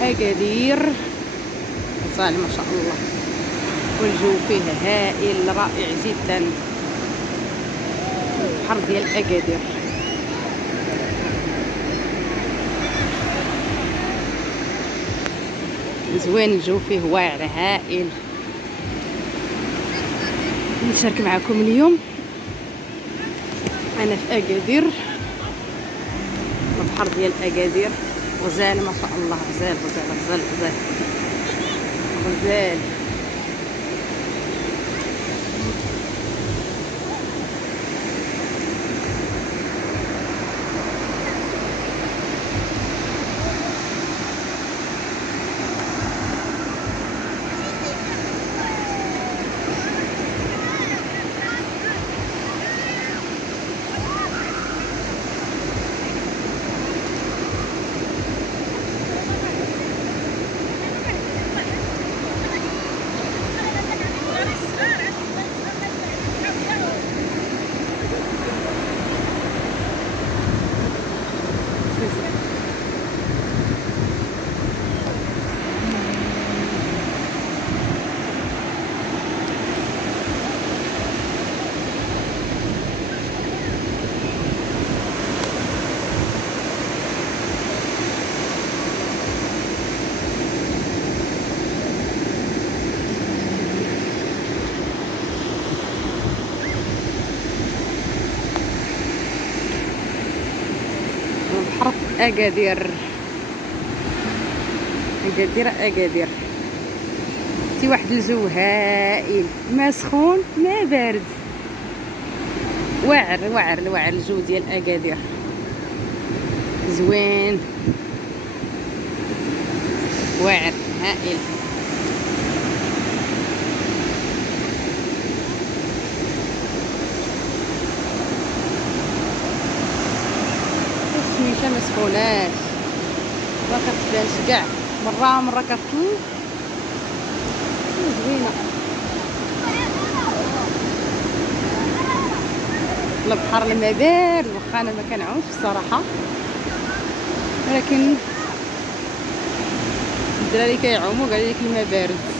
أكادير غزال ما شاء الله، والجو فيه هائل رائع جدا. البحر ديال أكادير زوين، الجو فيه واعر هائل. نشارك معكم اليوم انا في أكادير، البحر ديال أكادير غزال ما شاء الله، غزال غزال غزال غزال غزال. البحر في أكادير، أكادير في واحد الجو هائل، ما سخون ما بارد، واعر واعر واعر. الجو ديال أكادير زوين واعر هائل. الشميشه ما سخوناش، ما كتبانش كاع، مرة كطل زوينه. البحر الماء بارد، واخا انا ما كنعومش الصراحه، ولكن الدراري كيعوموا قال لك الماء بارد.